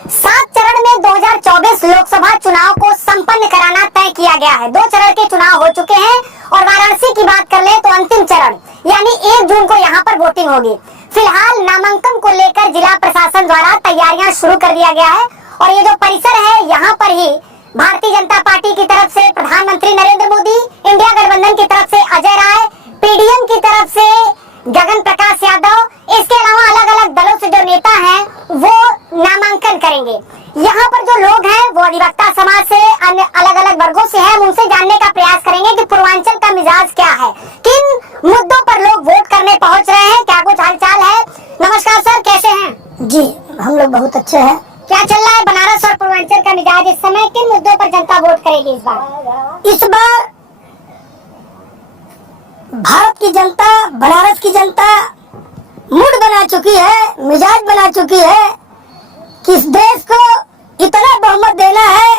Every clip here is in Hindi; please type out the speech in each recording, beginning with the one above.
7 चरण में 2024 लोकसभा चुनाव को संपन्न कराना तय किया गया है। 2 चरण के चुनाव हो चुके हैं और वाराणसी की बात कर ले तो अंतिम चरण यानी 1 जून को यहाँ पर वोटिंग होगी। फिलहाल नामांकन को लेकर जिला प्रशासन द्वारा तैयारियां शुरू कर दिया गया है और ये जो परिसर है यहाँ पर ही भारतीय जनता पार्टी की तरफ से प्रधानमंत्री नरेंद्र मोदी, इंडिया गठबंधन की तरफ से अजय राय, पीडीएम की तरफ से गगन प्रकाश यादव, इसके अलावा अलग अलग दलों से जो नेता हैं वो नामांकन करेंगे। यहाँ पर जो लोग हैं वो अधिवक्ता समाज से, अन्य अलग अलग वर्गों से हैं। उनसे जानने का प्रयास करेंगे कि पूर्वांचल का मिजाज क्या है, किन मुद्दों पर लोग वोट करने पहुँच रहे हैं, क्या कुछ हालचाल है। नमस्कार सर, कैसे हैं? जी हम लोग बहुत अच्छे हैं। क्या चल रहा है बनारस और पूर्वांचल का मिजाज इस समय, किन मुद्दों पर जनता वोट करेगी इस बार? इस बार भारत की जनता, बनारस की जनता मूड बना चुकी है, मिजाज बना चुकी है कि इस देश को इतना बहुमत देना है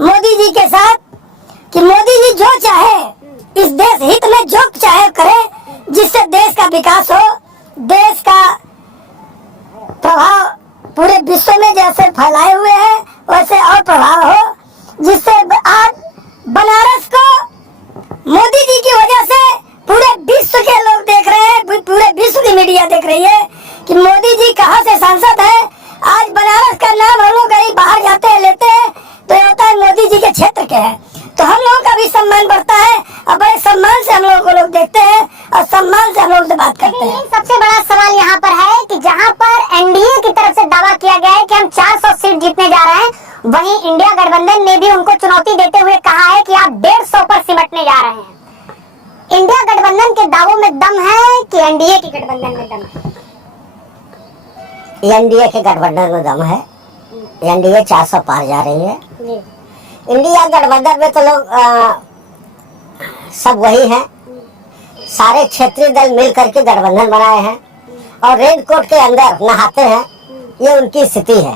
मोदी जी के साथ कि मोदी जी जो चाहे इस देश हित में जो चाहे करे, जिससे देश का विकास हो, देश का प्रभाव पूरे विश्व में जैसे फैलाए हुए हैं वैसे और प्रभाव हो, जिससे आज बनारस को मोदी जी की वजह से पूरे विश्व के लोग देख रहे हैं, पूरे विश्व की मीडिया देख रही है कि मोदी जी कहाँ से सांसद है। आज बनारस का नाम हम लोग कहीं बाहर जाते हैं लेते हैं तो ये होता है मोदी जी के क्षेत्र के हैं, तो हम लोगों का भी सम्मान बढ़ता है और बड़े सम्मान से हम लोगों को लोग देखते हैं और सम्मान से हम लोग से बात करते हैं। सबसे बड़ा सवाल यहाँ पर है कि जहाँ पर एनडीए की तरफ से दावा किया गया है कि हम 400 सीट जीतने जा रहे हैं, वहीं इंडिया गठबंधन ने भी उनको चुनौती देते हुए कहा है कि आप 150 पर सिमटने जा रहे हैं। इंडिया गठबंधन के दावों में दम है कि एनडीए के गठबंधन में दम है? एनडीए के गठबंधन में दम है। एनडीए 400 पार जा रही है। इंडिया गठबंधन में तो लोग सब वही हैं, सारे क्षेत्रीय दल मिल करके गठबंधन बनाए हैं और रेड कोट के अंदर नहाते हैं, ये उनकी स्थिति है।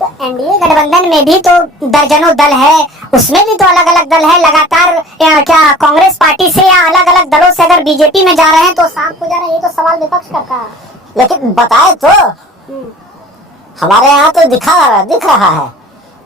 तो एनडीए गठबंधन में भी तो दर्जनों दल है, उसमें भी तो अलग अलग दल है। लगातार क्या कांग्रेस पार्टी से या अलग अलग दलों से अगर बीजेपी में जा रहे हैं तो सांप हो जा रहा है, ये तो सवाल विपक्ष करता है। लेकिन बताए तो हमारे यहाँ तो दिख रहा है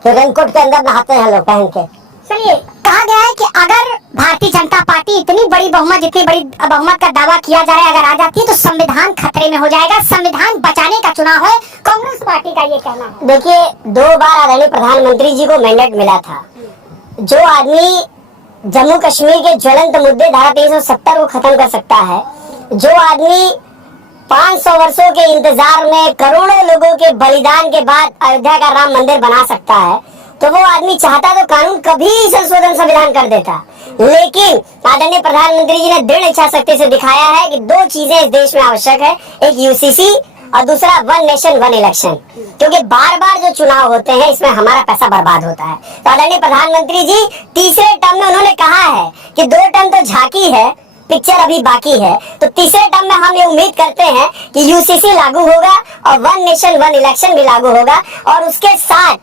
कि रेनकोट के अंदर नहाते हैं लोग पहन के। चलिए, कहा गया है कि अगर भारतीय जनता पार्टी इतनी बड़ी बहुमत, जितनी बड़ी बहुमत का दावा किया जा रहा है, अगर आ जाती है तो संविधान खतरे में हो जाएगा, संविधान बचाने का चुनाव है, कांग्रेस पार्टी का ये कहना है। देखिए, 2 बार आदरणीय प्रधानमंत्री जी को मैंडेट मिला था। जो आदमी जम्मू कश्मीर के ज्वलंत मुद्दे धारा 370 को खत्म कर सकता है, जो आदमी 500 वर्षों के इंतजार में करोड़ों लोगों के बलिदान के बाद अयोध्या का राम मंदिर बना सकता है, तो वो आदमी चाहता तो कानून कभी संशोधन संविधान कर देता। लेकिन आदरणीय प्रधानमंत्री जी ने दृढ़ इच्छा शक्ति से दिखाया है कि 2 चीजें इस देश में आवश्यक है, एक यूसीसी और दूसरा 1 नेशन 1 इलेक्शन, क्योंकि बार बार जो चुनाव होते हैं इसमें हमारा पैसा बर्बाद होता है। तो आदरणीय प्रधानमंत्री जी तीसरे टर्म में उन्होंने कहा है कि 2 टर्म तो झांकी है, पिक्चर अभी बाकी है, तो तीसरे टर्म में हम ये उम्मीद करते हैं कि यूसीसी लागू होगा और 1 नेशन 1 इलेक्शन भी लागू होगा और उसके साथ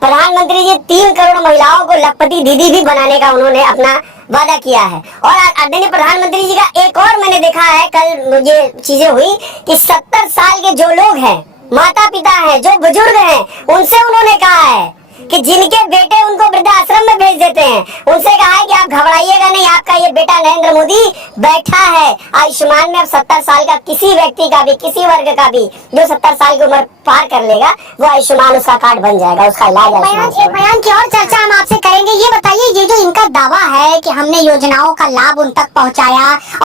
प्रधानमंत्री जी 3 करोड़ महिलाओं को लखपति दीदी भी बनाने का उन्होंने अपना वादा किया है। और आदरणीय प्रधानमंत्री जी का एक और मैंने देखा है, कल मुझे चीजें हुई कि 70 साल के जो लोग हैं, माता पिता हैं, जो बुजुर्ग हैं, उनसे उन्होंने कहा है कि जिनके बेटे उनको वृद्धाश्रम में भेज देते हैं, उनसे कहा है कि आप घबराइएगा नहीं, आपका ये बेटा नरेंद्र मोदी बैठा है आयुष्मान में। अब 70 साल का किसी व्यक्ति का भी, किसी वर्ग का भी जो 70 साल की उम्र पार कर लेगा, वो आयुष्मान उसका कार्ड बन जाएगा, उसका इलाज एक बयान की और चर्चा हम आपसे करेंगे। ये बताइए, ये जो इनका दावा है कि हमने योजनाओं का लाभ उन तक पहुंचाया